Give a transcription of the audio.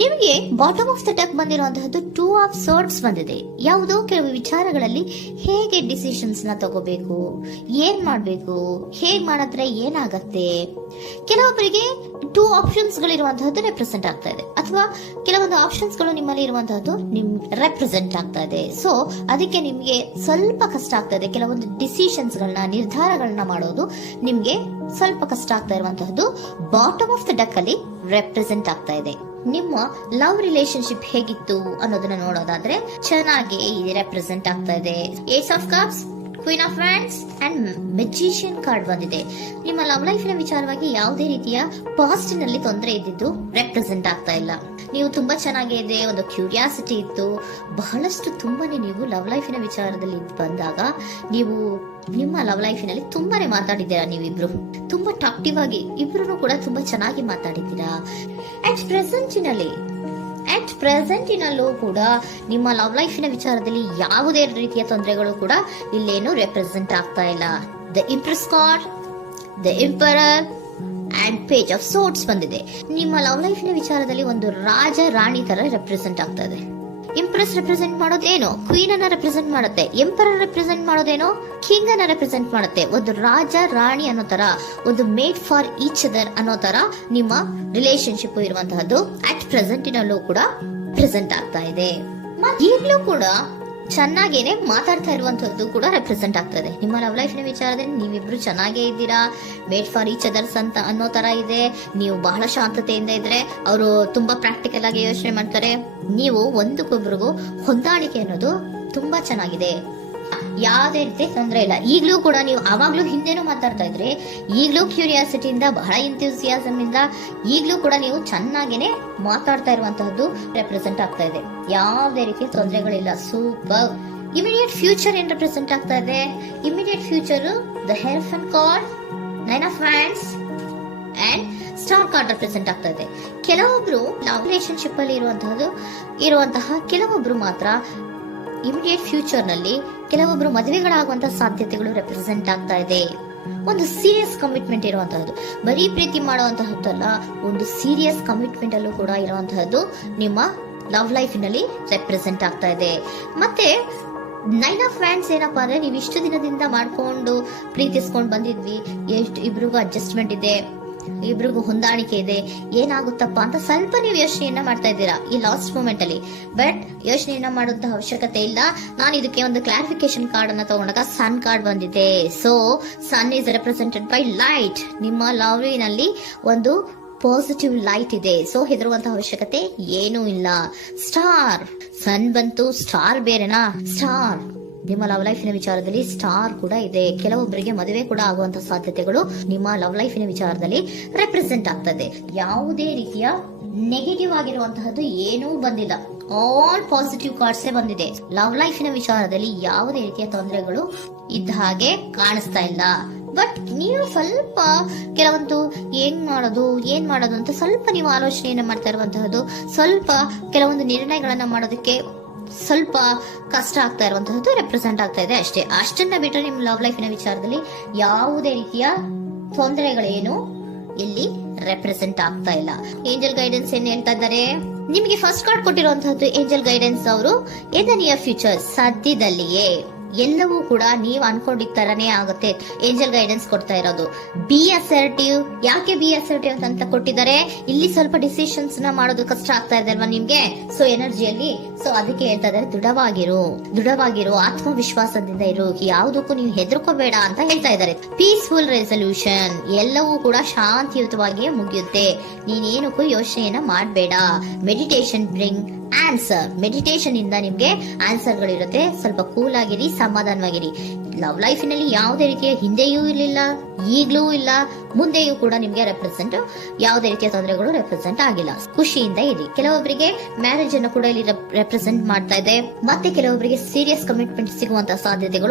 ನಿಮಗೆ bottom of the deck ಬಂದಿರುವಂತಹದ್ದು 2 of swords ಬಂದಿದೆ. ಯಾವುದೋ ಕೆಲವು ವಿಚಾರಗಳಲ್ಲಿ ಹೇಗೆ ಡಿಸಿಷನ್ಸ್ ನ ತಗೋಬೇಕು, ಏನ್ ಮಾಡ್ಬೇಕು, ಹೇಗ್ ಮಾಡಿದ್ರೆ ಏನಾಗತ್ತೆ. ಕೆಲವೊಬ್ಬರಿಗೆ 2 ಆಪ್ಷನ್ಸ್ ಗಳಿರುವಂತಹದ್ದು ರೆಪ್ರೆಸೆಂಟ್ ಆಗ್ತಾ ಇದೆ, ಅಥವಾ ಕೆಲವೊಂದು ಆಪ್ಷನ್ಸ್ ಗಳು ನಿಮ್ಮಲ್ಲಿ ಇರುವಂತಹದ್ದು ರೆಪ್ರೆಸೆಂಟ್ ಆಗ್ತಾ ಇದೆ. ಸೊ ಅದಕ್ಕೆ ನಿಮ್ಗೆ ಸ್ವಲ್ಪ ಕಷ್ಟ ಆಗ್ತಾ ಇದೆ. ಕೆಲವೊಂದು ಡಿಸಿಷನ್ಸ್ ಗಳನ್ನ, ನಿರ್ಧಾರಗಳನ್ನ ಮಾಡೋದು ನಿಮ್ಗೆ ಸ್ವಲ್ಪ ಕಷ್ಟ ಆಗ್ತಾ ಇರುವಂತಹದ್ದು ಬಾಟಮ್ ಆಫ್ ದ ಡೆಕ್ ಅಲ್ಲಿ ರೆಪ್ರೆಸೆಂಟ್ ಆಗ್ತಾ ಇದೆ. ನಿಮ್ಮ ಲವ್ ರಿಲೇಶನ್ಶಿಪ್ ಹೇಗಿತ್ತು ಅನ್ನೋದನ್ನ ನೋಡೋದಾದ್ರೆ ಚೆನ್ನಾಗಿ ರೆಪ್ರೆಸೆಂಟ್ ಆಗ್ತಾ ಇದೆ. Ace of cups, queen of wands and magician card ಬಂದಿದೆ. ನಿಮ್ಮ ಲವ್ ಲೈಫ್ ನ ವಿಚಾರವಾಗಿ ಯಾವುದೇ ರೀತಿಯ ಪಾಸಿಟಿವ್ ನಲ್ಲಿ ತೊಂದರೆ ಇದ್ದಿದ್ದು ರೆಪ್ರೆಸೆಂಟ್ ಆಗ್ತಾ ಇಲ್ಲ. ನೀವು ತುಂಬಾ ಚೆನ್ನಾಗಿದೆ, ಒಂದು ಕ್ಯೂರಿಯಾಸಿಟಿ ಇತ್ತು, ಬಹಳಷ್ಟು ತುಂಬಾನೇ ನೀವು ಲವ್ ಲೈಫಿನ ವಿಚಾರದಲ್ಲಿ ಬಂದಾಗ ನೀವು ನಿಮ್ಮ ಲವ್ ಲೈಫಿನಲ್ಲಿ ತುಂಬಾನೇ ಮಾತಾಡಿದ್ದೀರಾ. ನೀವಿಬ್ರು ತುಂಬಾ ಟಾಕ್ಟಿವ್ ಆಗಿ ಇಬ್ರು ಕೂಡ ತುಂಬಾ ಚೆನ್ನಾಗಿ ಮಾತಾಡಿದ್ದೀರಾ. ಅಟ್ ಪ್ರೆಸೆಂಟಿನಲ್ಲೂ ಕೂಡ ನಿಮ್ಮ ಲವ್ ಲೈಫಿನ ವಿಚಾರದಲ್ಲಿ ಯಾವುದೇ ರೀತಿಯ ತೊಂದರೆಗಳು ಕೂಡ ಇಲ್ಲೇನು ರೆಪ್ರೆಸೆಂಟ್ ಆಗ್ತಾ ಇಲ್ಲ. The empress card, the emperor and page of swords ಬಂದಿದೆ. ನಿಮ್ಮ ಲವ್ ಲೈಫಿನ ವಿಚಾರದಲ್ಲಿ ಒಂದು ರಾಜ ರಾಣಿ ತರ ರೆಪ್ರೆಸೆಂಟ್ ಆಗ್ತಾ ಇದೆ. ಇಂಪ್ರೆಸ್ ರೆಪ್ರೆಸೆಂಟ್ ಮಾಡೋದೇನೋ ಕ್ವೀನ್ ಅನ್ನ ರೆಪ್ರೆಸೆಂಟ್ ಮಾಡುತ್ತೆ, ಎಂಪರರ್ ರೆಪ್ರೆಸೆಂಟ್ ಮಾಡೋದೇನೋ ಕಿಂಗ್ ಅನ್ನ ರೆಪ್ರೆಸೆಂಟ್ ಮಾಡುತ್ತೆ. ಒಂದು ರಾಜ ರಾಣಿ ಅನ್ನೋ ತರ, ಒಂದು ಮೇಡ್ ಫಾರ್ ಈಚ್ ಅದರ್ ಅನ್ನೋ ತರ ನಿಮ್ಮ ರಿಲೇಶನ್ಶಿಪ್ ಇರುವಂತಹದ್ದು ಅಟ್ ಪ್ರೆಸೆಂಟಿನಲ್ಲೂ ಕೂಡ ಪ್ರೆಸೆಂಟ್ ಆಗ್ತಾ ಇದೆ. ಈಗಲೂ ಕೂಡ ಚೆನ್ನಾಗೇನೆ ಮಾತಾಡ್ತಾ ಇರುವಂತದ್ದು ಕೂಡ ರೆಪ್ರೆಸೆಂಟ್ ಆಗ್ತದೆ. ನಿಮ್ಮ ಲವ್ ಲೈಫ್ ನ ವಿಚಾರದಲ್ಲಿ ನೀವಿಬ್ರು ಚೆನ್ನಾಗೇ ಇದ್ದೀರಾ, ಮೇಡ್ ಫಾರ್ ಈಚ್ ಅದರ್ಸ್ ಅಂತ ಅನ್ನೋ ತರ ಇದೆ. ನೀವು ಬಹಳ ಶಾಂತತೆಯಿಂದ ಇದ್ರೆ ಅವರು ತುಂಬಾ ಪ್ರಾಕ್ಟಿಕಲ್ ಆಗಿ ಯೋಚನೆ ಮಾಡ್ತಾರೆ. ನೀವು ಒಂದಕ್ಕೊಬ್ರಿಗೂ ಹೊಂದಾಣಿಕೆ ಅನ್ನೋದು ತುಂಬಾ ಚೆನ್ನಾಗಿದೆ, ಯಾವುದೇ ರೀತಿ ತೊಂದರೆ ಇಲ್ಲ. ಈಗಲೂ ಕೂಡ ನೀವು ಆವಾಗ್ಲೂ ಹಿಂದೆನೂ ಮಾತಾಡ್ತಾ ಇದ್ರಿ, ಈಗಲೂ ಕ್ಯೂರಿಯಾಸಿಟಿಯಿಂದ, ಬಹಳ ಇಂಥ್ಯೂಸಿಯಾಸಮ್ ಇಂದ ಈಗಲೂ ಕೂಡ ನೀವು ಚೆನ್ನಾಗೇನೆ ಮಾತಾಡ್ತಾ ಇರುವಂತಹದ್ದು ರೆಪ್ರೆಸೆಂಟ್ ಆಗ್ತಾ ಇದೆ. ಯಾವುದೇ ರೀತಿಯ ತೊಂದರೆಗಳಿಲ್ಲ. ಸೂಪರ್. ಇಮಿಡಿಯೇಟ್ ಫ್ಯೂಚರ್ ಏನ್ ರೆಪ್ರೆಸೆಂಟ್ ಆಗ್ತಾ ಇದೆ? Immediate future the hierophant card, 9 of wands and star card represent ಆಗ್ತಾ ಇದೆ. ಕೆಲವೊಬ್ರು ಲವ್ ರಿಲೇಶನ್ಶಿಪ್ ಅಲ್ಲಿ ಇರುವಂತಹ ಕೆಲವೊಬ್ರು ಮಾತ್ರ ಇಮಿಡಿಯೇಟ್ ಫ್ಯೂಚರ್ ನಲ್ಲಿ ಕೆಲವೊಬ್ರು ಮದುವೆಗಳಾಗುವಂತಹ ಸಾಧ್ಯತೆಗಳು ರೆಪ್ರೆಸೆಂಟ್ ಆಗ್ತಾ ಇದೆ. ಒಂದು ಸೀರಿಯಸ್ ಕಮಿಟ್ಮೆಂಟ್ ಇರುವಂತಹದ್ದು, ಬರೀ ಪ್ರೀತಿ ಮಾಡುವಂತಹದ್ದಲ್ಲ, ಒಂದು ಸೀರಿಯಸ್ ಕಮಿಟ್ಮೆಂಟ್ ಅಲ್ಲೂ ಕೂಡ ಇರುವಂತಹದ್ದು ನಿಮ್ಮ ಲವ್ ಲೈಫಿನಲ್ಲಿ ರೆಪ್ರೆಸೆಂಟ್ ಆಗ್ತಾ ಇದೆ. ಮತ್ತೆ 9 ಆಫ್ ವ್ಯಾಂಡ್ಸ್ ಏನಪ್ಪಾ ಅಂದ್ರೆ, ನೀವು ಇಷ್ಟು ದಿನದಿಂದ ಮಾಡ್ಕೊಂಡು ಪ್ರೀತಿಸ್ಕೊಂಡು ಬಂದಿದ್ವಿ, ಇಬ್ರಿಗೂ ಅಡ್ಜಸ್ಟ್ಮೆಂಟ್ ಇದೆ, ಇಬ್ರಿಗೂ ಹೊಂದಾಣಿಕೆ ಇದೆ, ಏನಾಗುತ್ತಪ್ಪ ಅಂತ ಸ್ವಲ್ಪ ನೀವು ಯೋಚನೆಯನ್ನ ಮಾಡ್ತಾ ಇದ್ದೀರಾ ಈ ಲಾಸ್ಟ್ ಮೂಮೆಂಟ್ ಅಲ್ಲಿ. ಬಟ್ ಯೋಚನೆಯನ್ನ ಮಾಡುವಂತ ಅವಶ್ಯಕತೆ ಇಲ್ಲ. ನಾನು ಇದಕ್ಕೆ ಒಂದು ಕ್ಲಾರಿಫಿಕೇಶನ್ ಕಾರ್ಡ್ ಅನ್ನ ತಗೊಂಡಾಗ ಸನ್ ಕಾರ್ಡ್ ಬಂದಿದೆ. So sun is represented by light. ನಿಮ್ಮ ಲವ್ನಲ್ಲಿ ಒಂದು ಪಾಸಿಟಿವ್ ಲೈಟ್ ಇದೆ. ಸೊ ಹೆದರುವಂತಹ ಅವಶ್ಯಕತೆ ಏನೂ ಇಲ್ಲ. ಸ್ಟಾರ್, ಸನ್ ಬಂತು, ಸ್ಟಾರ್ ಬೇರೆನಾ? ಸ್ಟಾರ್ ನಿಮ್ಮ ಲವ್ ಲೈಫಿನ ವಿಚಾರದಲ್ಲಿ ಸ್ಟಾರ್ ಕೂಡ ಇದೆ. ಕೆಲವೊಬ್ಬರಿಗೆ ಮದುವೆ ಕೂಡ ಆಗುವಂತಹ ಸಾಧ್ಯತೆಗಳು ನಿಮ್ಮ ಲವ್ ಲೈಫಿನ ವಿಚಾರದಲ್ಲಿ ರೆಪ್ರೆಸೆಂಟ್ ಆಗ್ತದೆ. ಯಾವುದೇ ರೀತಿಯ ನೆಗೆಟಿವ್ ಆಗಿರುವಂತಹದ್ದು ಏನೂ ಬಂದಿಲ್ಲ. ಆಲ್ ಪಾಸಿಟಿವ್ ಕಾರ್ಡ್ಸ್ ಬಂದಿದೆ. ಲವ್ ಲೈಫಿನ ವಿಚಾರದಲ್ಲಿ ಯಾವುದೇ ರೀತಿಯ ತೊಂದರೆಗಳು ಇದ್ದ ಹಾಗೆ ಕಾಣಿಸ್ತಾ ಇಲ್ಲ. ಬಟ್ ನೀವು ಸ್ವಲ್ಪ ಕೆಲವೊಂದು ಏನ್ ಮಾಡೋದು ಅಂತ ಸ್ವಲ್ಪ ನೀವು ಆಲೋಚನೆಯನ್ನ ಮಾಡ್ತಾ ಇರುವಂತಹದ್ದು, ಸ್ವಲ್ಪ ಕೆಲವೊಂದು ನಿರ್ಣಯಗಳನ್ನ ಮಾಡೋದಕ್ಕೆ ಸ್ವಲ್ಪ ಕಷ್ಟ ಆಗ್ತಾ ಇರುವಂತಹದ್ದು ರೆಪ್ರೆಸೆಂಟ್ ಆಗ್ತಾ ಇದೆ. ಅಷ್ಟನ್ನ ಬಿಟ್ಟರೆ ನಿಮ್ಮ ಲವ್ ಲೈಫಿನ ವಿಚಾರದಲ್ಲಿ ಯಾವುದೇ ರೀತಿಯ ತೊಂದರೆಗಳೇನು ಇಲ್ಲಿ ರೆಪ್ರೆಸೆಂಟ್ ಆಗ್ತಾ ಇಲ್ಲ. ಏಂಜಲ್ ಗೈಡೆನ್ಸ್ ಏನ್ ಹೇಳ್ತಾ ಇದ್ದಾರೆ? ನಿಮಗೆ ಫಸ್ಟ್ ಕಾರ್ಡ್ ಕೊಟ್ಟಿರುವಂತಹದ್ದು ಏಂಜಲ್ ಗೈಡೆನ್ಸ್ ಅವರು ಇನ್ ದ ನಿಯರ್ ಫ್ಯೂಚರ್, ಸದ್ಯದಲ್ಲಿಯೇ ಎಲ್ಲವೂ ಕೂಡ ನೀವು ಅನ್ಕೊಂಡಿದ್ದ ತರನೇ ಆಗುತ್ತೆ. ಏಂಜಲ್ ಗೈಡೆನ್ಸ್ ಕೊಡ್ತಾ ಇರೋದು ಬಿ ಅಸರ್ಟಿವ್. ಯಾಕೆ ಬಿ ಅಸರ್ಟಿವ್ ಅಂತ ಕೊಟ್ಟಿದ್ದಾರೆ? ಇಲ್ಲಿ ಸ್ವಲ್ಪ ಡಿಸಿಷನ್ಸ್ ನ ಮಾಡೋದು ಕಷ್ಟ ಆಗ್ತಾ ಇದೆ ಅಲ್ವಾ ನಿಮ್ಗೆ, ಸೊ ಎನರ್ಜಿಯಲ್ಲಿ. ಸೊ ಅದಕ್ಕೆ ಹೇಳ್ತಾ ಇದ್ದಾರೆ ದೃಢವಾಗಿರು, ಆತ್ಮವಿಶ್ವಾಸದಿಂದ ಇರು, ಯಾವುದಕ್ಕೂ ನೀವು ಹೆದರ್ಕೋಬೇಡ ಅಂತ ಹೇಳ್ತಾ ಇದ್ದಾರೆ. ಪೀಸ್ಫುಲ್ ರೆಸಲ್ಯೂಷನ್, ಎಲ್ಲವೂ ಕೂಡ ಶಾಂತಿಯುತವಾಗಿಯೇ ಮುಗಿಯುತ್ತೆ, ನೀನೇನಕ್ಕೂ ಯೋಚನೆಯನ್ನ ಮಾಡಬೇಡ. Meditation bring answer. ಮೆಡಿಟೇಷನ್ ಇಂದ ನಿಮ್ಗೆ ಆನ್ಸರ್ ಗಳಿರುತ್ತೆ. ಸ್ವಲ್ಪ ಕೂಲ್ ಆಗಿರಿ, ಸಮಾಧಾನವಾಗಿರಿ. ಲವ್ ಲೈಫಿನಲ್ಲಿ ಯಾವುದೇ ರೀತಿಯ ಹಿಂದೆಯೂ ಇರಲಿಲ್ಲ, ಈಗ್ಲೂ ಇಲ್ಲ, ಮುಂದೆಯೂ ಕೂಡ ನಿಮ್ಗೆ ಯಾವುದೇ ರೀತಿಯ ತೊಂದರೆಗಳು ರೆಪ್ರೆಸೆಂಟ್ ಆಗಿಲ್ಲ. ಖುಷಿಯಿಂದ ಇರಿ. ಕೆಲವೊಬ್ಬರಿಗೆ ಮ್ಯಾರೇಜ್ ಅನ್ನು ಕೂಡ ಇಲ್ಲಿ ರೆಪ್ರೆಸೆಂಟ್ ಮಾಡ್ತಾ ಇದೆ. ಮತ್ತೆ ಕೆಲವೊಬ್ಬರಿಗೆ ಸೀರಿಯಸ್ ಕಮಿಟ್ಮೆಂಟ್ ಸಿಗುವಂತಹ ಸಾಧ್ಯತೆಗಳು